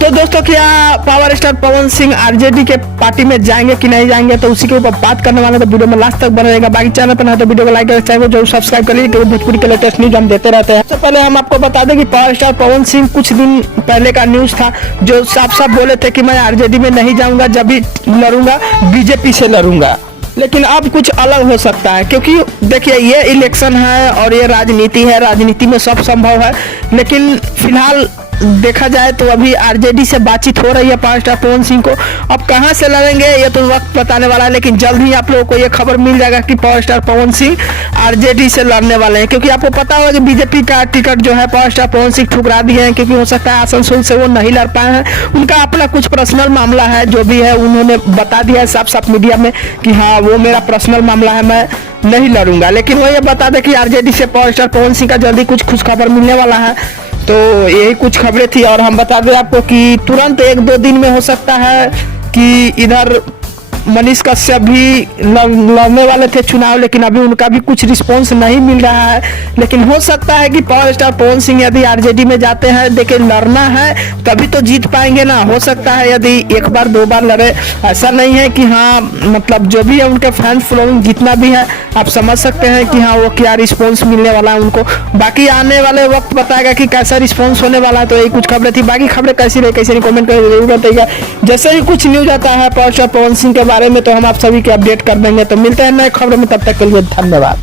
तो दोस्तों, क्या power star Pawan Singh RJD के पार्टी में जाएंगे कि नहीं जाएंगे, तो उसी के ऊपर बात करने वाले, तो वीडियो में लास्ट तक बना रहेगा। बाकी चैनल पर ना तो वीडियो को लाइक करें, चैनल को जरूर सब्सक्राइब कर लीजिए, क्योंकि भोजपुरी के लेटेस्ट न्यूज हम देते रहते हैं। सबसे पहले हम आपको बता दें कि पावर स्टार पवन सिंह कुछ दिन पहले का न्यूज था, जो साफ साफ बोले थे कि मैं आरजेडी में नहीं जाऊंगा, जब भी लड़ूंगा बीजेपी से लड़ूंगा। लेकिन अब कुछ अलग हो सकता है, क्योंकि देखिए ये इलेक्शन है और ये राजनीति है, राजनीति में सब संभव है। लेकिन फिलहाल देखा जाए तो अभी आरजेडी से बातचीत हो रही है पावर स्टार पवन सिंह को। अब कहां से लड़ेंगे ये तो वक्त बताने वाला है, लेकिन जल्द ही आप लोगों को ये खबर मिल जाएगा कि power star Pawan Singh RJD से लड़ने वाले हैं। क्योंकि आपको पता होगा कि बीजेपी का टिकट जो है पावर स्टार पवन सिंह ठुकरा दिए हैं, क्योंकि हो सकता है आसनसोल से वो नहीं लड़ पाए हैं। उनका अपना कुछ पर्सनल मामला है, जो भी है उन्होंने बता दिया है साफ साफ मीडिया में कि हाँ वो मेरा पर्सनल मामला है, मैं नहीं लड़ूंगा। लेकिन वो ये बता दें कि आरजेडी से पावर स्टार पवन सिंह का जल्दी कुछ खुश खबर मिलने वाला है। तो यही कुछ खबरें थी, और हम बता दें आपको कि तुरंत 1-2 दिन में हो सकता है कि इधर मनीष कश्यप भी लड़ने वाले थे चुनाव, लेकिन अभी उनका भी कुछ रिस्पांस नहीं मिल रहा है। लेकिन हो सकता है कि पावर स्टार पवन सिंह यदि आरजेडी में जाते हैं, देखिए लड़ना है तभी तो जीत पाएंगे ना। हो सकता है यदि 1 बार 2 बार लड़े, ऐसा नहीं है कि हाँ मतलब जो भी है उनके फैन फॉलोइंग जितना भी है, आप समझ सकते हैं कि हाँ वो क्या रिस्पॉन्स मिलने वाला है उनको। बाकी आने वाले वक्त बताएगा कि कैसा रिस्पॉन्स होने वाला है। तो यही कुछ खबरें थी, बाकी खबरें कैसी रही कैसे नहीं कमेंट करके जरूर बताइएगा। जैसे ही कुछ न्यूज आता है पावर स्टार पवन सिंह के बारे में, तो हम आप सभी के अपडेट कर देंगे। तो मिलते हैं नए खबरों में, तब तक के लिए धन्यवाद।